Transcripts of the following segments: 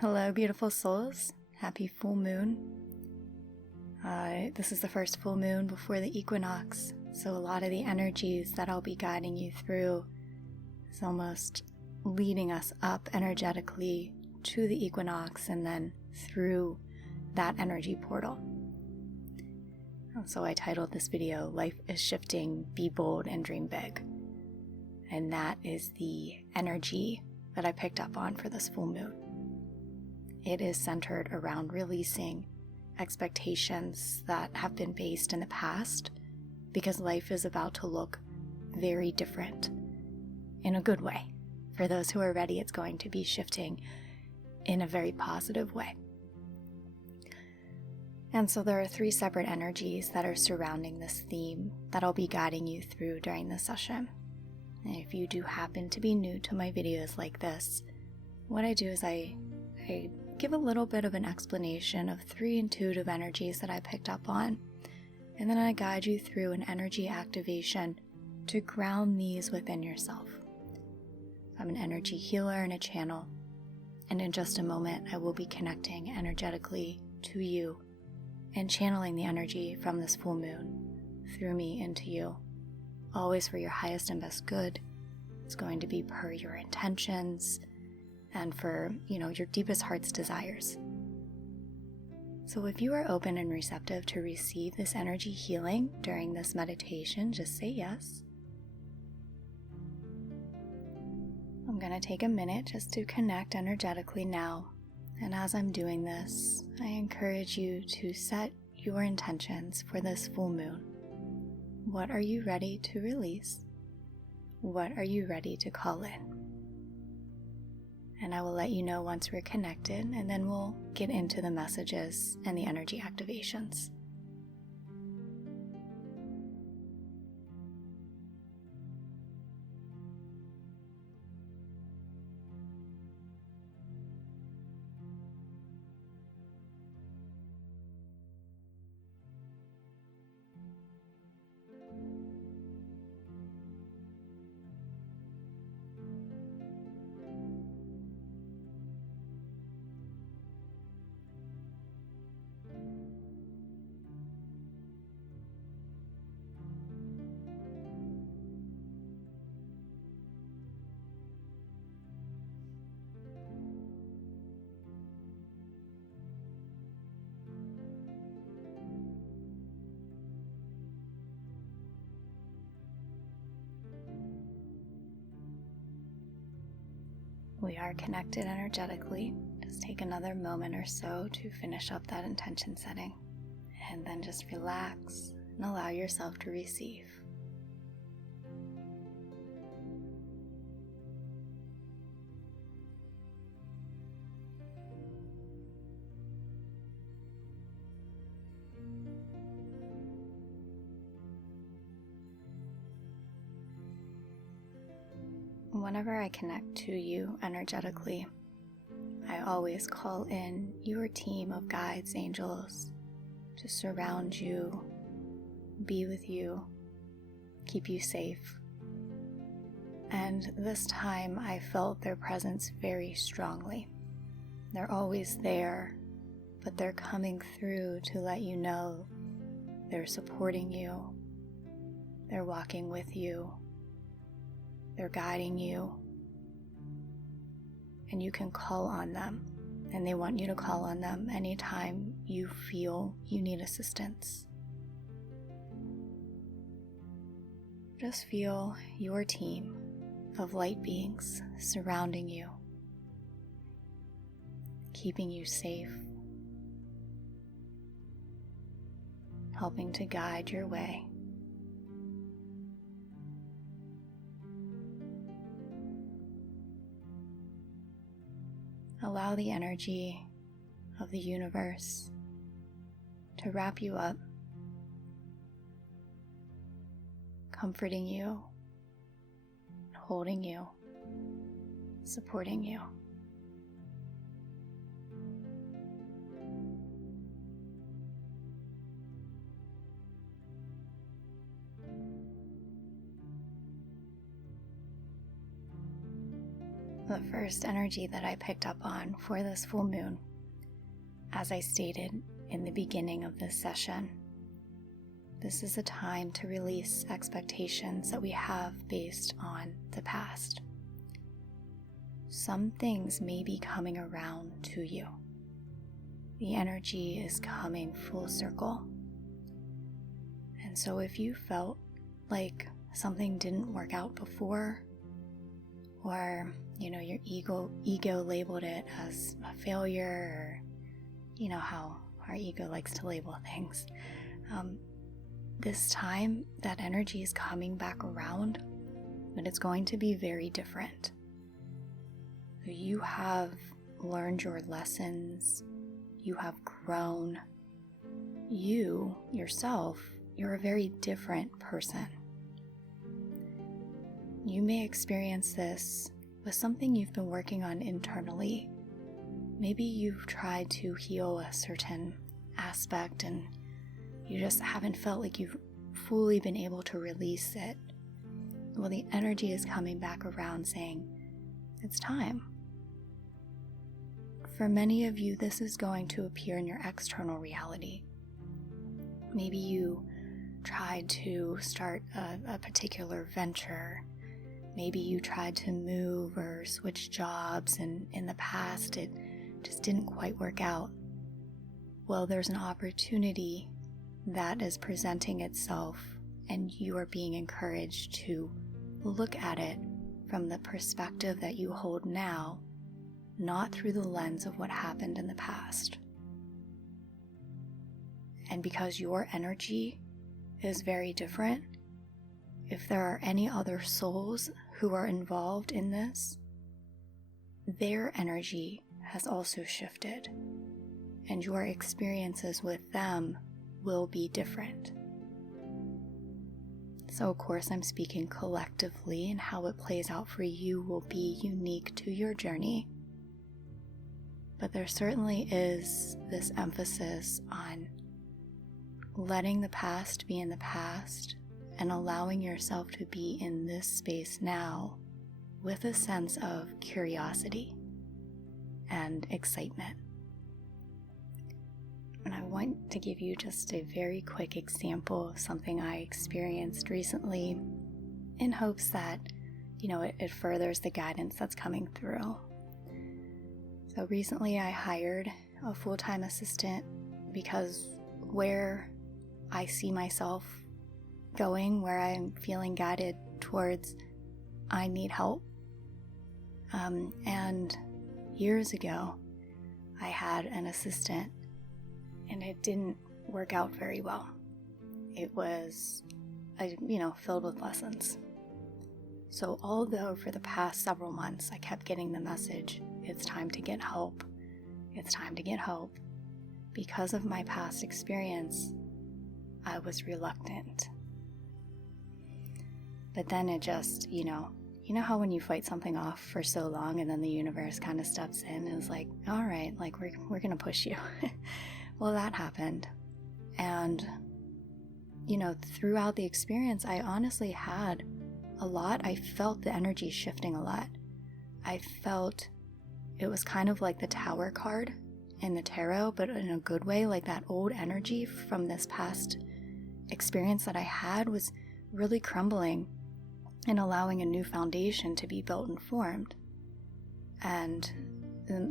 Hello, beautiful souls. Happy full moon. This is the first full moon before the equinox, so a lot of the energies that I'll be guiding you through is almost leading us up energetically to the equinox and then through that energy portal. So I titled this video, Life is Shifting, Be Bold and Dream Big. And that is the energy that I picked up on for this full moon. It is centered around releasing expectations that have been based in the past, because life is about to look very different in a good way. For those who are ready, it's going to be shifting in a very positive way. And so there are 3 separate energies that are surrounding this theme that I'll be guiding you through during this session. And if you do happen to be new to my videos like this, what I do is I give a little bit of an explanation of 3 intuitive energies that I picked up on, and then I guide you through an energy activation to ground these within yourself. I'm an energy healer and a channel, and in just a moment I will be connecting energetically to you and channeling the energy from this full moon through me into you, always for your highest and best good. It's going to be per your intentions and for, your deepest heart's desires. So if you are open and receptive to receive this energy healing during this meditation, just say yes. I'm going to take a minute just to connect energetically now. And as I'm doing this, I encourage you to set your intentions for this full moon. What are you ready to release? What are you ready to call in? And I will let you know once we're connected, and then we'll get into the messages and the energy activations. We are connected energetically. Just take another moment or so to finish up that intention setting, and then just relax and allow yourself to receive. Whenever I connect to you energetically, I always call in your team of guides, angels, to surround you, be with you, keep you safe. And this time I felt their presence very strongly. They're always there, but they're coming through to let you know they're supporting you, they're walking with you, they're guiding you, and you can call on them, and they want you to call on them anytime you feel you need assistance. Just feel your team of light beings surrounding you, keeping you safe, helping to guide your way. Allow the energy of the universe to wrap you up, comforting you, holding you, supporting you. The first energy that I picked up on for this full moon, as I stated in the beginning of this session, this is a time to release expectations that we have based on the past. Some things may be coming around to you. The energy is coming full circle. And so if you felt like something didn't work out before, or your ego labeled it as a failure, or how our ego likes to label things, this time that energy is coming back around, but it's going to be very different. You have learned your lessons, you have grown. You yourself, you're a very different person. You may experience this with something you've been working on internally. Maybe you've tried to heal a certain aspect and you just haven't felt like you've fully been able to release it. Well, the energy is coming back around saying, it's time. For many of you, this is going to appear in your external reality. Maybe you tried to start a particular venture. Maybe you tried to move or switch jobs, and in the past it just didn't quite work out. Well, there's an opportunity that is presenting itself, and you are being encouraged to look at it from the perspective that you hold now, not through the lens of what happened in the past. And because your energy is very different, if there are any other souls who are involved in this, their energy has also shifted, and your experiences with them will be different. So of course I'm speaking collectively, and how it plays out for you will be unique to your journey. But there certainly is this emphasis on letting the past be in the past and allowing yourself to be in this space now with a sense of curiosity and excitement. And I want to give you just a very quick example of something I experienced recently in hopes that, it furthers the guidance that's coming through. So recently I hired a full-time assistant because where I see myself going, where I'm feeling guided towards, I need help. And years ago, I had an assistant and it didn't work out very well. It was, filled with lessons. So although for the past several months I kept getting the message, it's time to get help, it's time to get help, because of my past experience, I was reluctant. But then it just, you know how when you fight something off for so long and then the universe kind of steps in and is like, all right, like we're going to push you. Well, that happened. And, throughout the experience, I honestly had a lot. I felt the energy shifting a lot. I felt it was kind of like the Tower card in the tarot, but in a good way, like that old energy from this past experience that I had was really crumbling and allowing a new foundation to be built and formed. And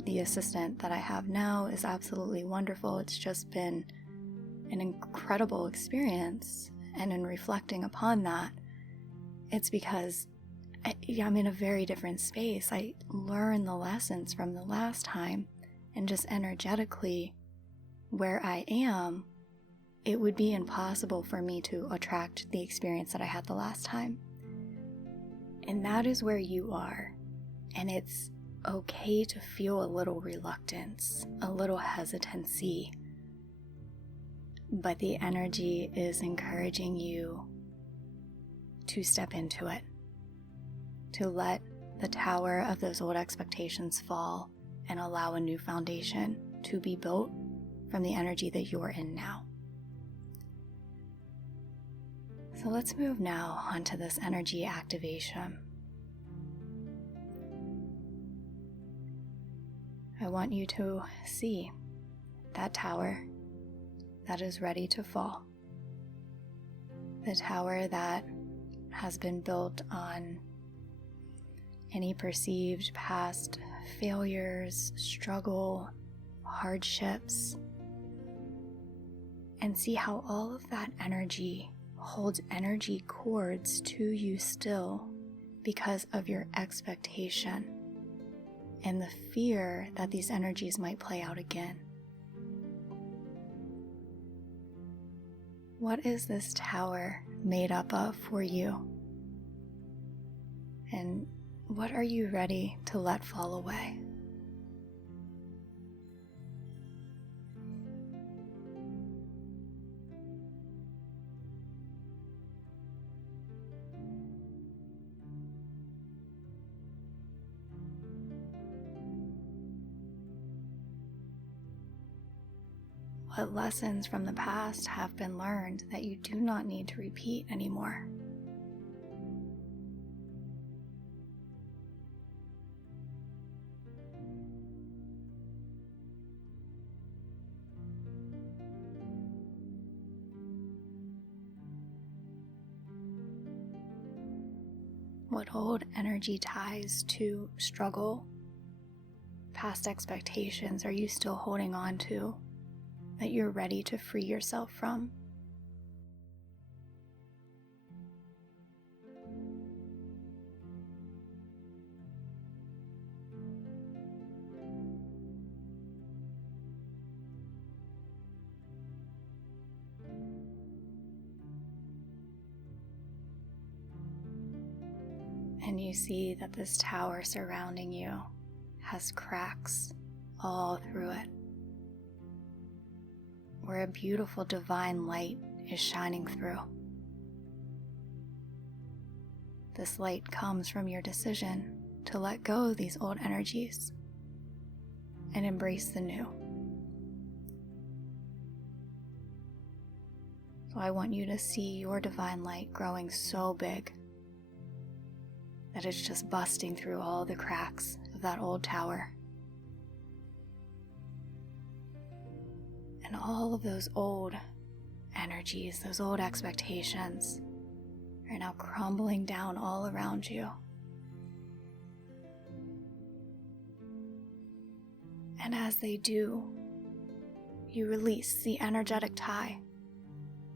the assistant that I have now is absolutely wonderful. It's just been an incredible experience. And in reflecting upon that, it's because I'm in a very different space. I learned the lessons from the last time, and just energetically where I am, it would be impossible for me to attract the experience that I had the last time. And that is where you are. And it's okay to feel a little reluctance, a little hesitancy. But the energy is encouraging you to step into it, to let the tower of those old expectations fall and allow a new foundation to be built from the energy that you're in now. So let's move now onto this energy activation. I want you to see that tower that is ready to fall. The tower that has been built on any perceived past failures, struggle, hardships, and see how all of that energy holds energy cords to you still because of your expectation and the fear that these energies might play out again. What is this tower made up of for you? And what are you ready to let fall away? What lessons from the past have been learned that you do not need to repeat anymore? What old energy ties to struggle, past expectations are you still holding on to that you're ready to free yourself from? And you see that this tower surrounding you has cracks all through it, where a beautiful divine light is shining through. This light comes from your decision to let go of these old energies and embrace the new. So I want you to see your divine light growing so big that it's just busting through all the cracks of that old tower. And all of those old energies, those old expectations are now crumbling down all around you. And as they do, you release the energetic tie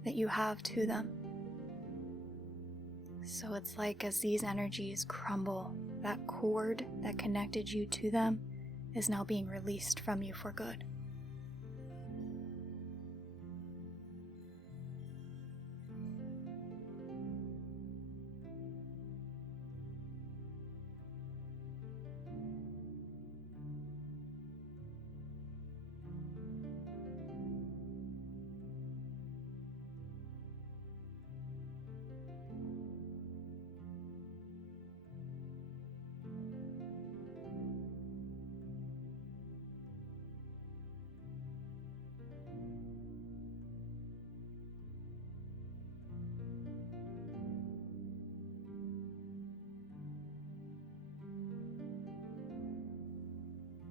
that you have to them. So it's like as these energies crumble, that cord that connected you to them is now being released from you for good.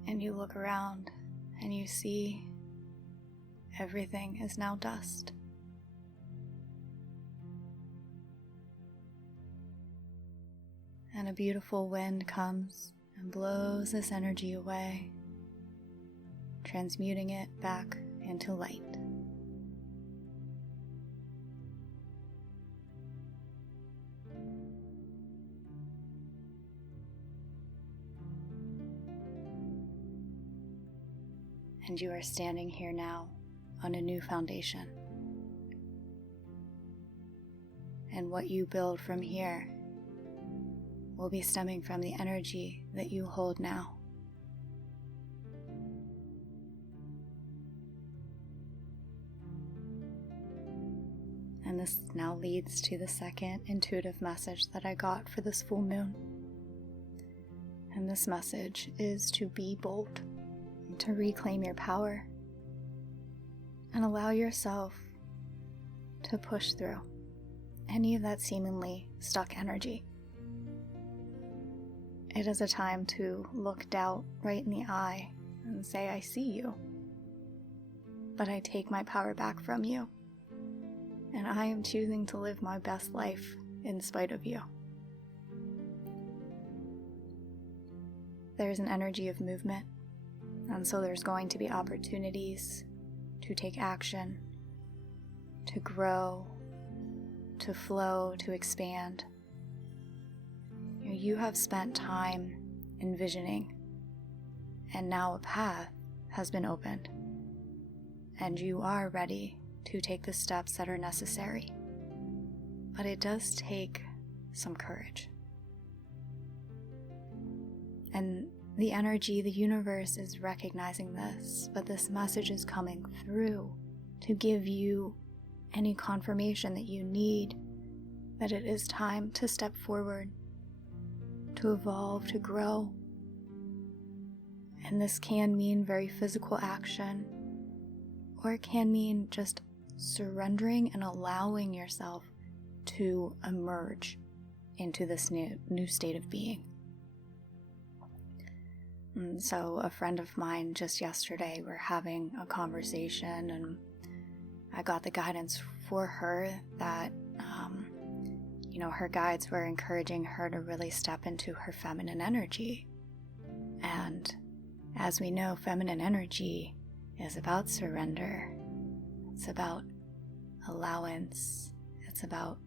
And you look around and you see everything is now dust. And a beautiful wind comes and blows this energy away, transmuting it back into light. And you are standing here now on a new foundation. And what you build from here will be stemming from the energy that you hold now. And this now leads to the second intuitive message that I got for this full moon. And this message is to be bold, to reclaim your power, and allow yourself to push through any of that seemingly stuck energy. It is a time to look doubt right in the eye and say, I see you, but I take my power back from you, and I am choosing to live my best life in spite of you. There's an energy of movement, and so there's going to be opportunities to take action, to grow, to flow, to expand. You have spent time envisioning, and now a path has been opened, and you are ready to take the steps that are necessary. But it does take some courage. And the energy, the universe is recognizing this, but this message is coming through to give you any confirmation that you need that it is time to step forward, to evolve, to grow. And this can mean very physical action, or it can mean just surrendering and allowing yourself to emerge into this new state of being. And so a friend of mine just yesterday, we're having a conversation, and I got the guidance for her that, her guides were encouraging her to really step into her feminine energy. And as we know, feminine energy is about surrender. It's about allowance. It's about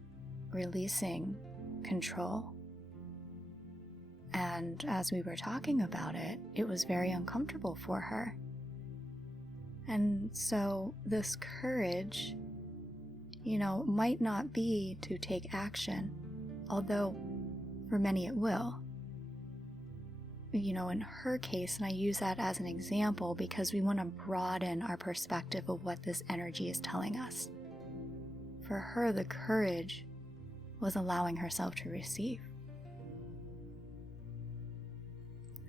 releasing control. And as we were talking about it, it was very uncomfortable for her. And so this courage, might not be to take action, although for many it will. In her case, and I use that as an example because we want to broaden our perspective of what this energy is telling us. For her, the courage was allowing herself to receive.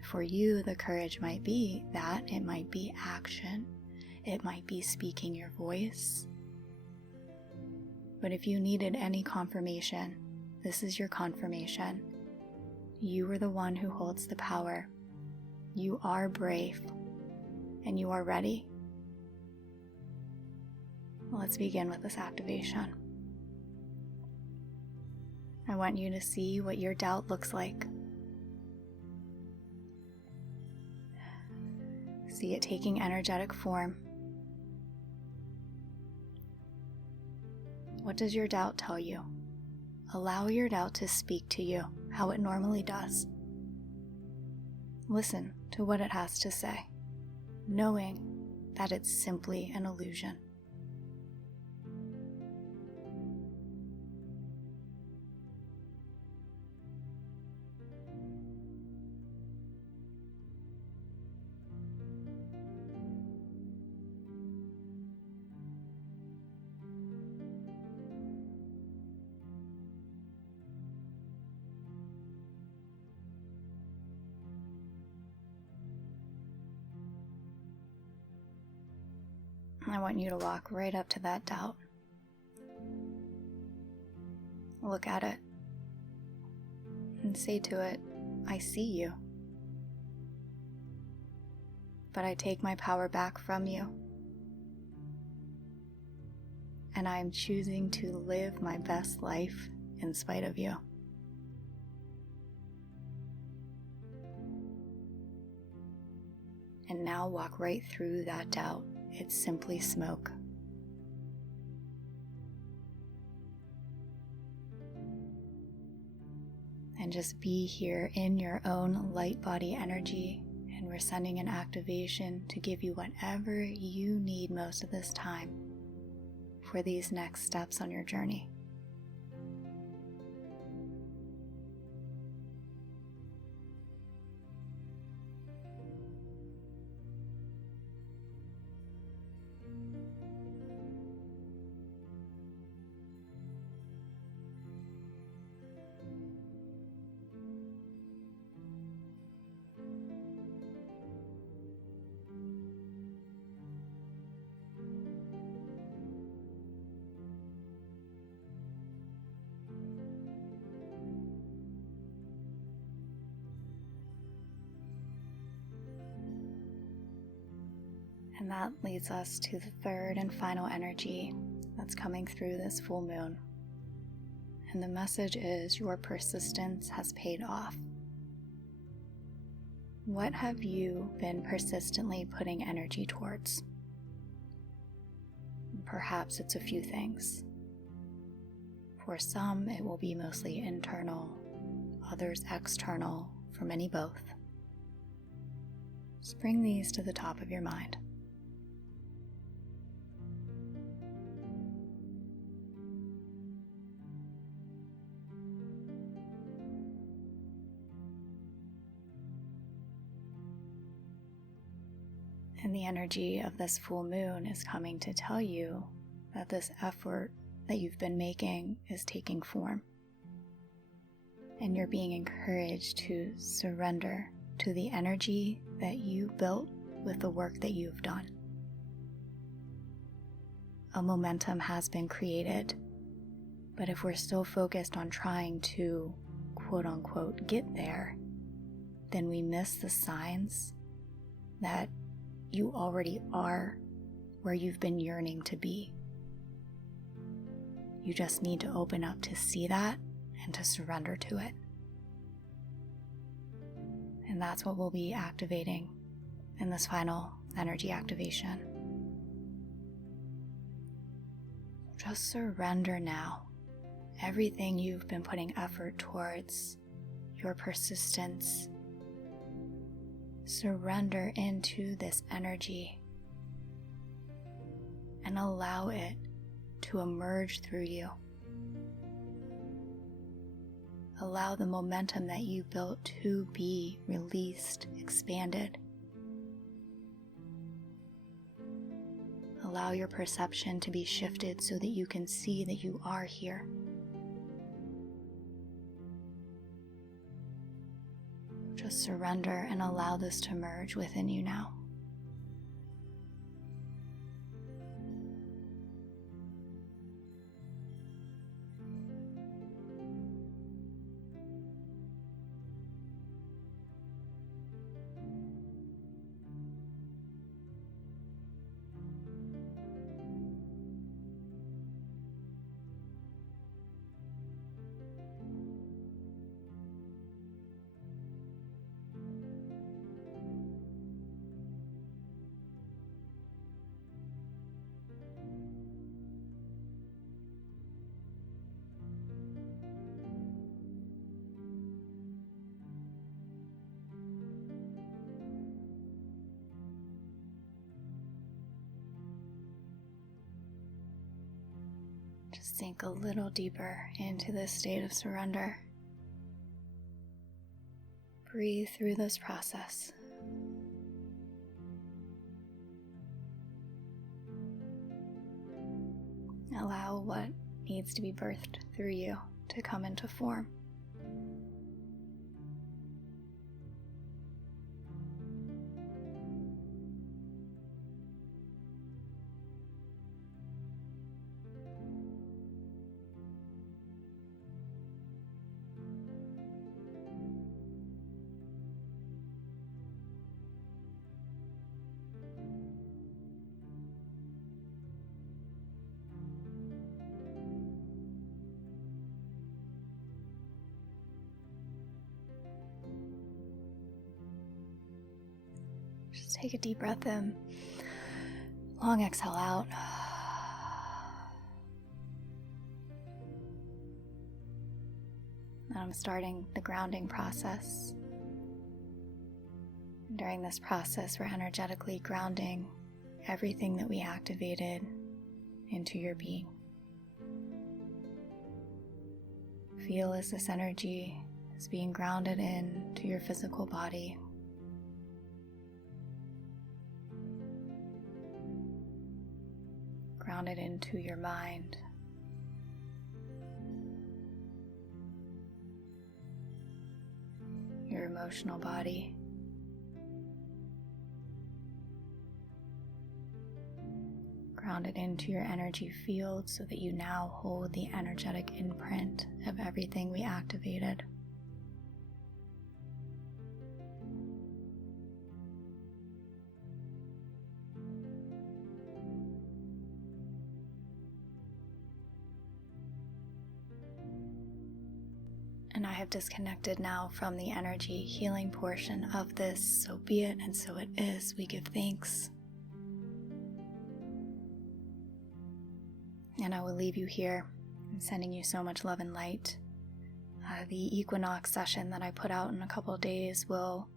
For you, the courage might be that, it might be action, it might be speaking your voice. But if you needed any confirmation, this is your confirmation. You are the one who holds the power. You are brave, and you are ready. Let's begin with this activation. I want you to see what your doubt looks like. See it taking energetic form. What does your doubt tell you? Allow your doubt to speak to you how it normally does. Listen to what it has to say, knowing that it's simply an illusion. I want you to walk right up to that doubt. Look at it and say to it, I see you, but I take my power back from you, and I am choosing to live my best life in spite of you. And now walk right through that doubt. It's simply smoke. And just be here in your own light body energy, and we're sending an activation to give you whatever you need most of this time for these next steps on your journey. And that leads us to the third and final energy that's coming through this full moon. And the message is your persistence has paid off. What have you been persistently putting energy towards? Perhaps it's a few things. For some, it will be mostly internal, others external, for many both. Just bring these to the top of your mind. And the energy of this full moon is coming to tell you that this effort that you've been making is taking form. And you're being encouraged to surrender to the energy that you built with the work that you've done. A momentum has been created, but if we're still focused on trying to, quote unquote, get there, then we miss the signs that you already are where you've been yearning to be. You just need to open up to see that and to surrender to it. And that's what we'll be activating in this final energy activation. Just surrender now. Everything you've been putting effort towards, your persistence, surrender into this energy and allow it to emerge through you. Allow the momentum that you built to be released, expanded. Allow your perception to be shifted so that you can see that you are here. Just surrender and allow this to merge within you now. Just sink a little deeper into this state of surrender. Breathe through this process. Allow what needs to be birthed through you to come into form. Just take a deep breath in, long exhale out. And I'm starting the grounding process. During this process, we're energetically grounding everything that we activated into your being. Feel as this energy is being grounded into your physical body. Grounded into your mind. Your emotional body. Grounded into your energy field so that you now hold the energetic imprint of everything we activated. and I have disconnected now from the energy healing portion of this. So be it, and so it is. We give thanks. And I will leave you here. I'm sending you so much love and light. The equinox session that I put out in a couple of days will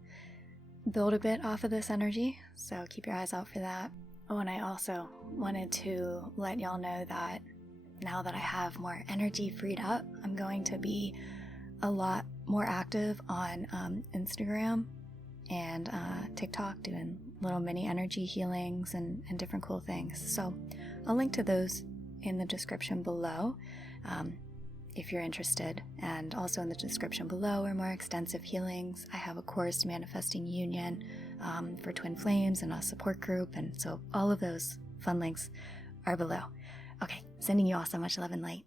build a bit off of this energy, so keep your eyes out for that. Oh, and I also wanted to let y'all know that now that I have more energy freed up, I'm going to be a lot more active on Instagram and TikTok, doing little mini energy healings and different cool things. So I'll link to those in the description below if you're interested. And also in the description below are more extensive healings. I have a course, Manifesting Union, for twin flames, and a support group, and so all of those fun links are below. Okay, sending you all so much love and light.